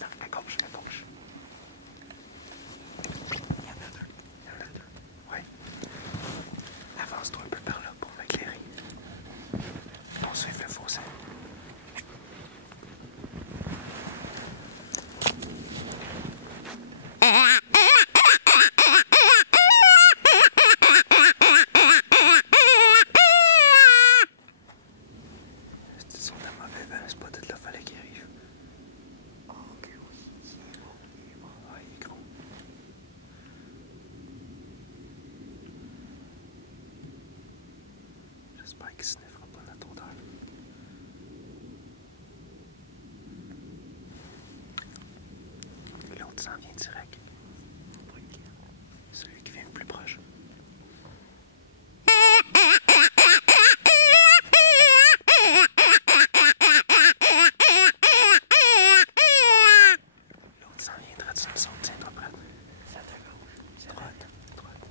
À gauche, à gauche. Il y en a deux. Il y en a deux. Ouais. Avance-toi un peu par là pour m'éclairer. On suit le fossé. Ils sont de mauvais vent, c'est pas tout là, fallait qu'ils arrivent. Oh, ok, oui. Il est bon. Ah, il est gros. J'espère qu'il sniffera pas notre odeur. L'autre s'en vient direct. Celui qui vient le plus proche. L'autre s'en vient direct sur le son. Tiens-toi prête. C'est à ta gauche. Droite. Droite.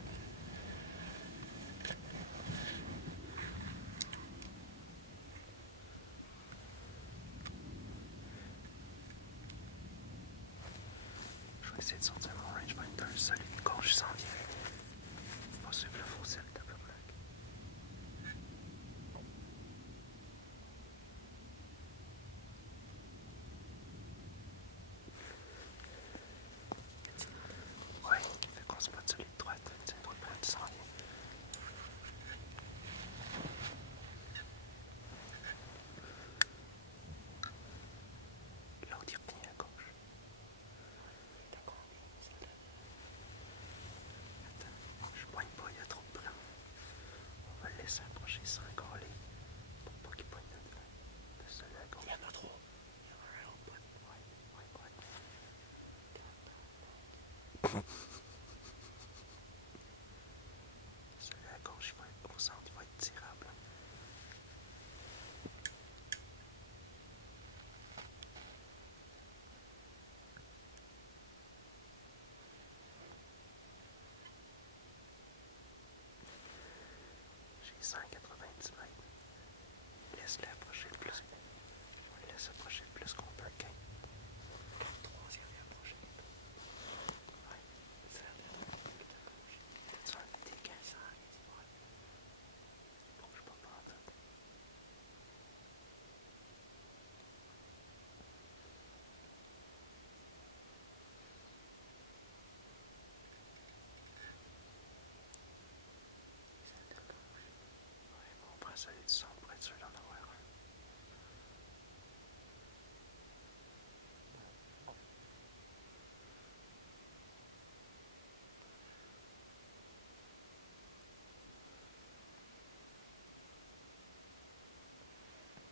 Je vais essayer de sortir mon rangefinder. Celui de gauche s'en vient. Pas suivre le fossé, le tabernacle. Ouais, fait qu'on se bat celui de droite. Tiens-toi prête, il s'en vient. L'autre, il revient à gauche. Attends, je poigne pas, il y a trop de bras. On va le laisser approcher sans coller pour pas qu'il poigne notre vent. Celui à gauche. Il y en a trois. Il y en a un autre. Ouais. Celui à gauche, il va être au centre, il va être tirable. J'ai 190 mètres. Laisse-le approcher le plus. Laisse approcher le plus qu'on peut, OK? Le troisième est approché. Ouais. Ça a l'air de gauche. Tu vas des 15 ans. Ouais. Bouge pas pantoute. Ouais, on prend celui du centre pour être sûr d'en avoir un.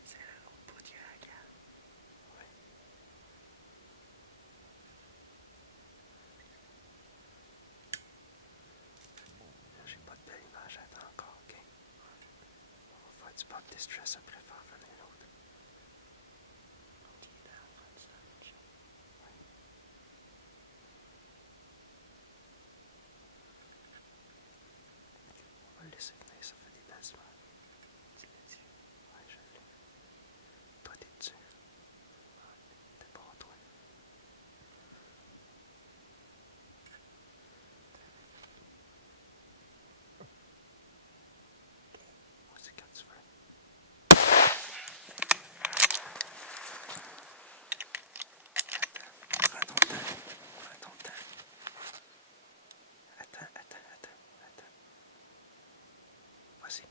C'est un autre bout du hagan. Ouais. J'ai pas de belle image à attendre encore, OK? On va faire du pop distress après faire venir l'autre. OK, là, on prend ça. Ouais. On va le laisser venir, ça fait des belles images. Tu l'as dit? Ouais, je l'ai. Toi, t'es dessus. Ouais, t'es pas à toi. OK, moi, c'est quand tu veux. Prends ton temps. Prends ton temps. Attends. Vas-y.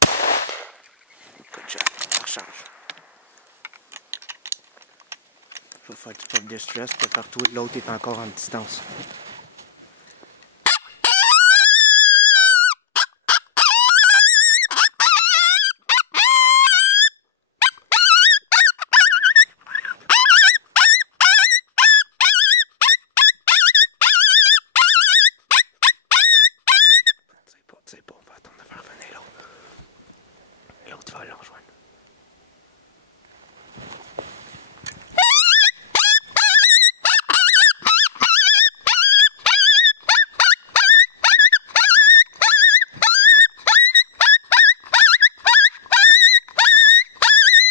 Good job. On rechange. Je vais faire du pop distress, prépare-toi. L'autre est encore en distance. C'est bon, on va attendre de faire venir l'autre. L'autre va le rejoindre.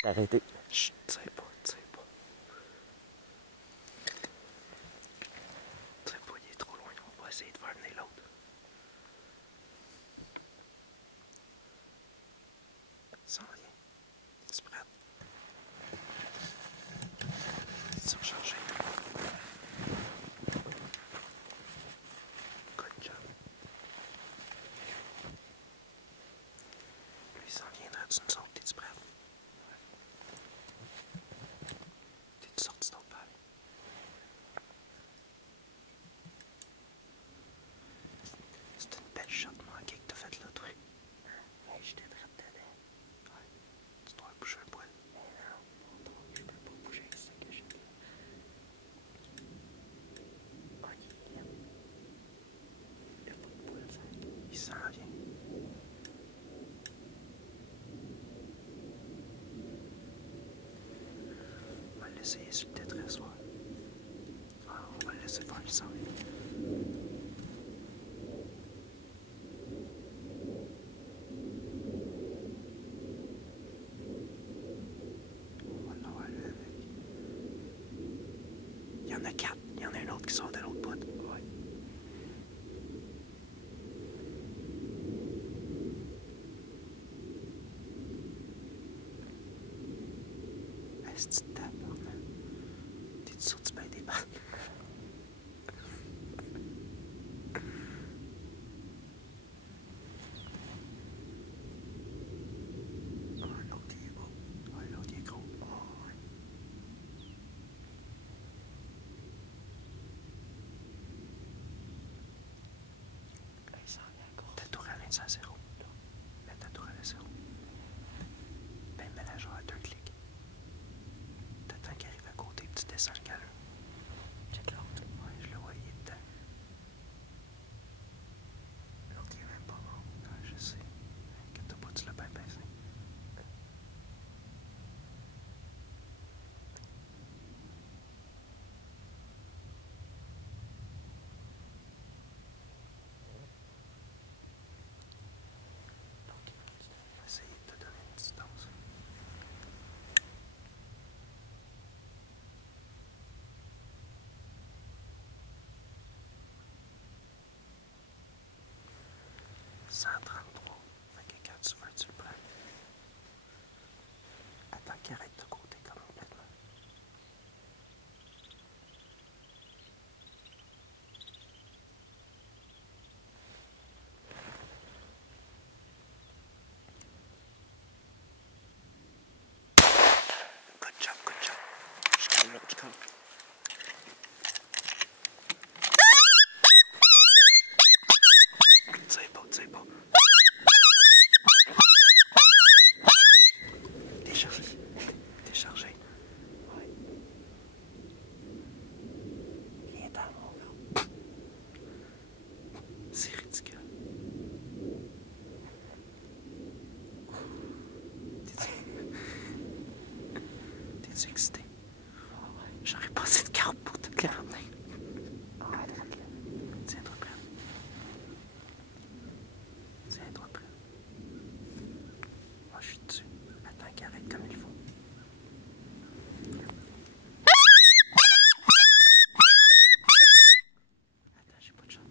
Arrêtez. Chut, tire pas. essayer sur le détresse, ouais. Ah, on va le laisser faire le sang. On va l'avoir lui avec. Il y en a 4. Il y en a un autre qui sort de l'autre bout. Ouais. Est-ce que tu tapes, man? T'es-tu sûr que tu payes des balles? L'autre, il est beau. Ouais, l'autre, il est gros. Oh, ouais. Ta tourelle est à 0. Mets ta tourelle à 0. Ben, mets-la genre à 2 clics. T'attends qu'il arrive à côté, puis tu descends le galop. Check l'autre. Ouais, je le voyais dedans. L'autre, il est même pas bon. Non, je sais. Inquiète-toi pas, tu l'as bien baissé. Essayer de te donner une distance. « 133. Fait que quand tu veux, tu le prends. Attends qu'il arrête de côté complètement. Good job, good job. Je calme là, je calme. Tire pas, tire pas. Déchargé. Déchargé. Ouais. Viens-t'en, mon gars. C'est ridicule. T'es-tu excité? J'aurais pas assez de carte pour te les ramener. Tiens-toi prête. Tiens-toi prête. Moi, je suis dessus. Attends qu'il arrête comme il faut. Attends, j'ai pas de shot.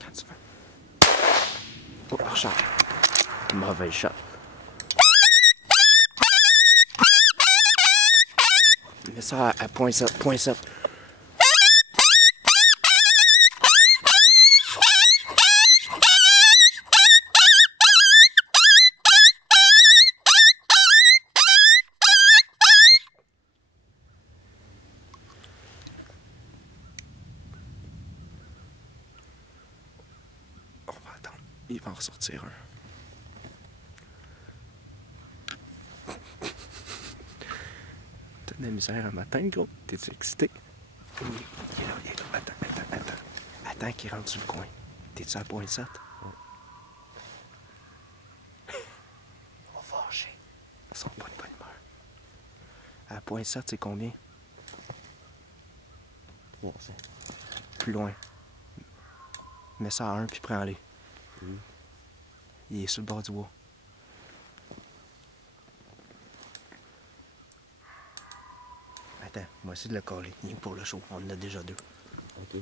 Quand tu veux. Oh, par shot. Mauvais shot. Mets ça à point 7, point 7. On va attendre. Il va en ressortir un. T'as de la misère à m'atteindre, gros. T'es-tu excité? Il est là, il est là. Attends. Attends qu'il rentre sur le coin. T'es-tu à point 7? Ouais. On va fâcher. Ils sont pas de bonne humeur. À point 7, c'est combien? 300. Plus loin. Mets ça à 1 puis prends-les. Il est sur le bord du bois. Attends, moi essayer de le coller. Il est pour le show. On en a déjà 2. Ok.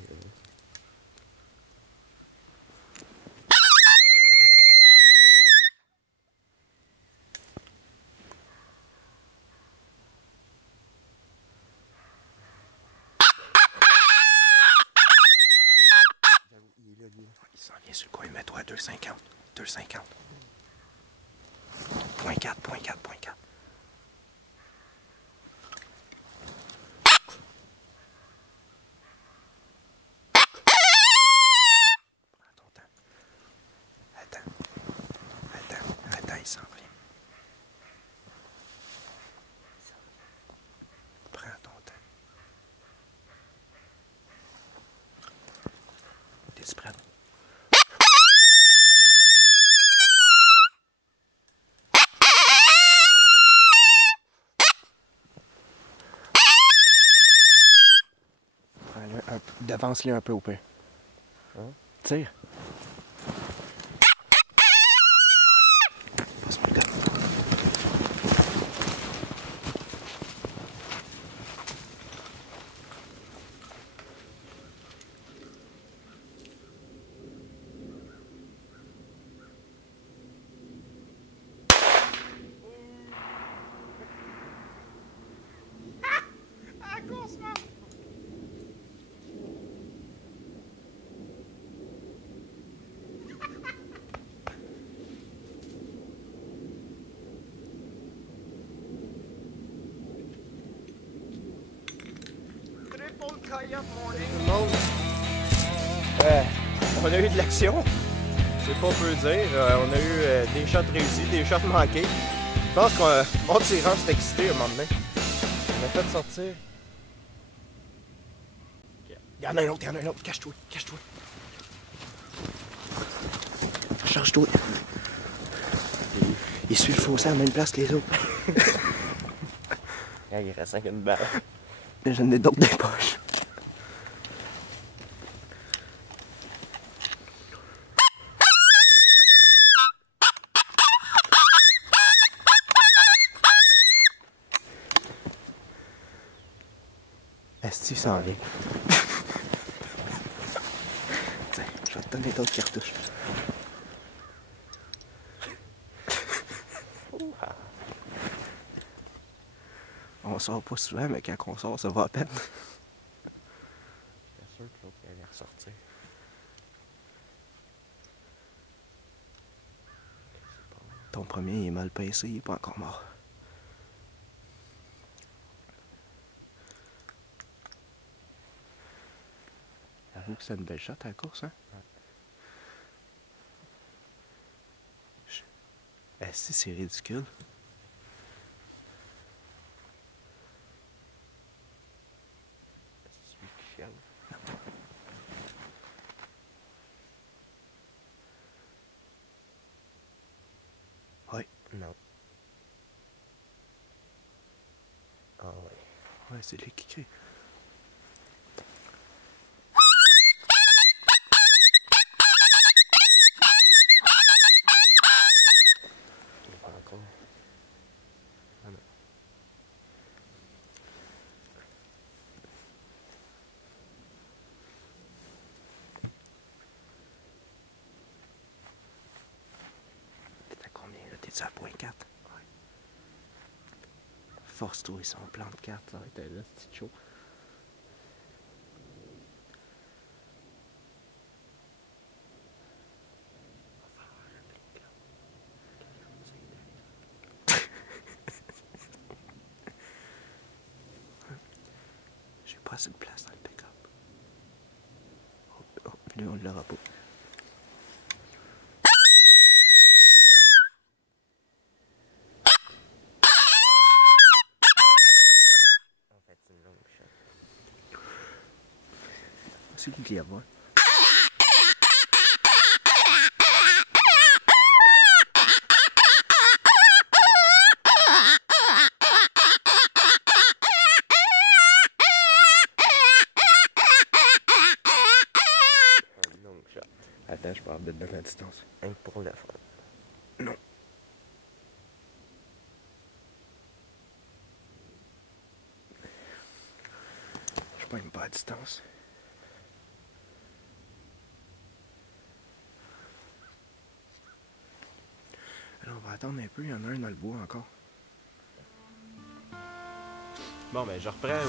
Il s'en vient sur le coin. Mets-toi à 2,50. 2,50. Point 4, point 4, point 4. Attends, il s'en vient. Prends ton temps. T'es-tu prête? Devance-les un peu au pire. Hein? Tire. Passe-moi le gars. On a eu de l'action, c'est pas peu dire. On a eu des shots réussis, des shots manqués. Je pense qu'on tirant s'est excité à un moment donné. On a fait sortir. Il y en a un autre, cache-toi, cache-toi. Charge-toi. Il suit le fossé à la même place que les autres. Il reste 5 une balle. J'en ai d'autres des poches. Est-ce que tu s'en vient? Tiens, je vais te donner d'autres cartouches. On sort pas souvent, mais quand on sort, ça va à peine. C'est sûr que l'autre allait ressortir. Ton premier il est mal pincé, il est pas encore mort. J'avoue que c'est une belle shot à la course, hein? Ouais. Est-ce que c'est ridicule? C'est celui qui chiale. Oui. Non. Ah oui. Ouais, c'est lui qui crie. Pas encore. Ah non. T'es à combien là? T'es-tu à point 4? Ouais. Force-toi, ils sont en plan de 4, ça va être là, c'est chaud. J'ai pas assez de place dans le pick-up. Oh, lui, on l'aura pas. En fait, c'est une longue shot. C'est lui qui la voit. Une longue shot. Attends, je peux arbitre de la distance. Un pour le fun. Non. Je pogne pas à distance. Alors, on va attendre un peu, il y en a un dans le bois encore. Bon, ben, je reprends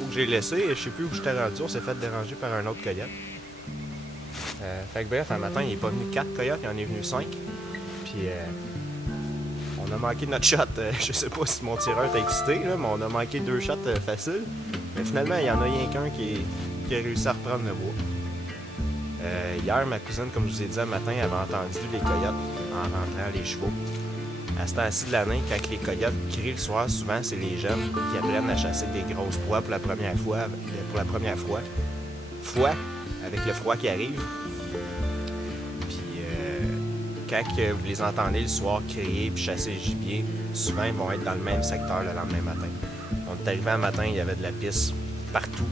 où que j'ai laissé. Je sais plus où j'étais rendu. On s'est fait déranger par un autre coyote. Fait que bref, un matin, il est pas venu 4 coyotes, il en est venu 5. Puis, on a manqué notre shot. Je sais pas si mon tireur t'a excité, là, mais on a manqué 2 shots faciles. Mais finalement, il y en a rien qu'un qui a réussi à reprendre le bois. Hier, ma cousine, comme je vous ai dit un matin, avait entendu les coyotes en rentrant les chevaux. À ce temps-ci de l'année, quand les coyotes crient le soir, souvent, c'est les jeunes qui apprennent à chasser des grosses proies pour la première fois. Avec le froid qui arrive. Puis, quand vous les entendez le soir crier puis chasser le gibier, souvent, ils vont être dans le même secteur le lendemain matin. On est arrivé un matin, il y avait de la pisse partout.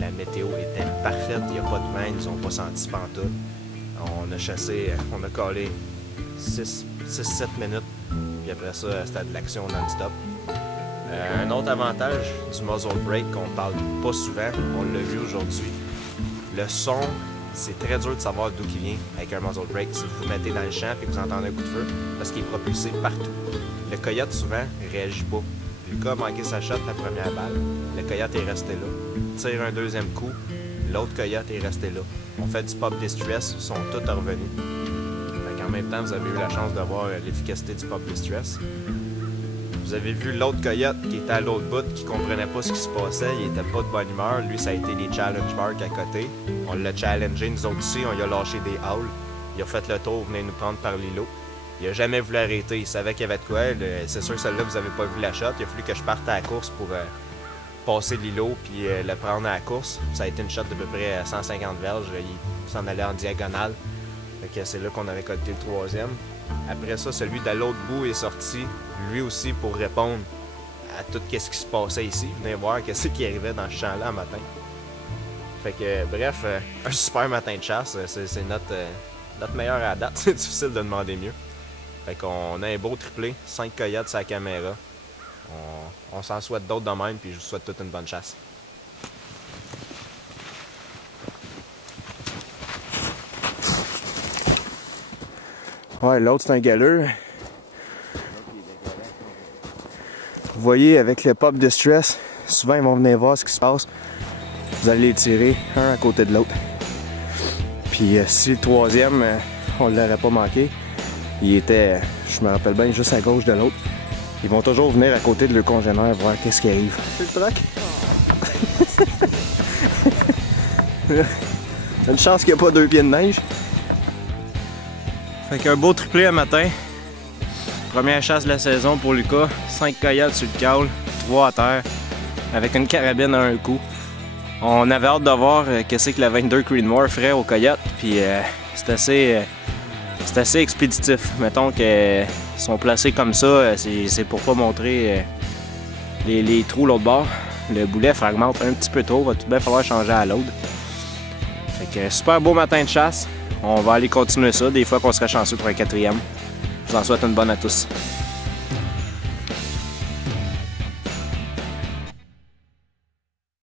La météo était parfaite, il n'y a pas de vent, ils n'ont pas senti pantoute. On a chassé, on a collé 6-7 minutes, puis après ça, c'était de l'action non-stop. Un autre avantage du muzzle brake qu'on parle pas souvent, on l'a vu aujourd'hui, le son, c'est très dur de savoir d'où il vient avec un muzzle brake. Si vous vous mettez dans le champ et que vous entendez un coup de feu, parce qu'il est propulsé partout. Le coyote, souvent, ne réagit pas. Lucas a manqué sa shot la première balle, le coyote est resté là. Tire un deuxième coup, l'autre coyote est resté là. On fait du pop distress, ils sont tous revenus. En même temps, vous avez eu la chance de voir l'efficacité du pop distress. Vous avez vu l'autre coyote qui était à l'autre bout, qui comprenait pas ce qui se passait, il était pas de bonne humeur. Lui, ça a été les challenge marks à côté. On l'a challengé, nous autres aussi, on lui a lâché des howls. Il a fait le tour, venait nous prendre par l'îlot. Il a jamais voulu arrêter, il savait qu'il y avait de quoi. C'est sûr que celle-là, vous avez pas vu la shot. Il a fallu que je parte à la course pour passer l'îlot puis le prendre à la course. Ça a été une shot d'à peu près 150 verges. Il s'en allait en diagonale. Fait que c'est là qu'on avait collecté le troisième. Après ça, celui de l'autre bout est sorti, lui aussi, pour répondre à tout ce qui se passait ici. Venez voir ce qui arrivait dans ce champ-là le matin. Fait que, bref, un super matin de chasse. C'est notre meilleur à date. C'est difficile de demander mieux. Fait qu'on a un beau triplé, 5 coyotes sur la caméra. On s'en souhaite d'autres de même, puis je vous souhaite toute une bonne chasse. Ouais, l'autre c'est un galeux. Vous voyez, avec le pop distress, souvent ils vont venir voir ce qui se passe. Vous allez les tirer un à côté de l'autre. Puis si le troisième, on ne l'aurait pas manqué, il était, je me rappelle bien, juste à gauche de l'autre. Ils vont toujours venir à côté de leur congénère voir qu'est-ce qui arrive. C'est le troc. Une chance qu'il n'y a pas 2 pieds de neige. Fait qu'un beau triplé un matin. Première chasse de la saison pour Lucas. 5 coyotes sur le caule, 3 à terre, avec une carabine à un coup. On avait hâte de voir qu'est-ce que la 22 Creedmoor ferait aux coyotes. Puis c'est assez expéditif. Mettons qu'ils sont placés comme ça, c'est pour pas montrer les trous l'autre bord. Le boulet fragmente un petit peu trop, va tout bien falloir changer à l'autre. Fait que super beau matin de chasse. On va aller continuer ça, des fois qu'on serait chanceux pour un 4e. Je vous en souhaite une bonne à tous.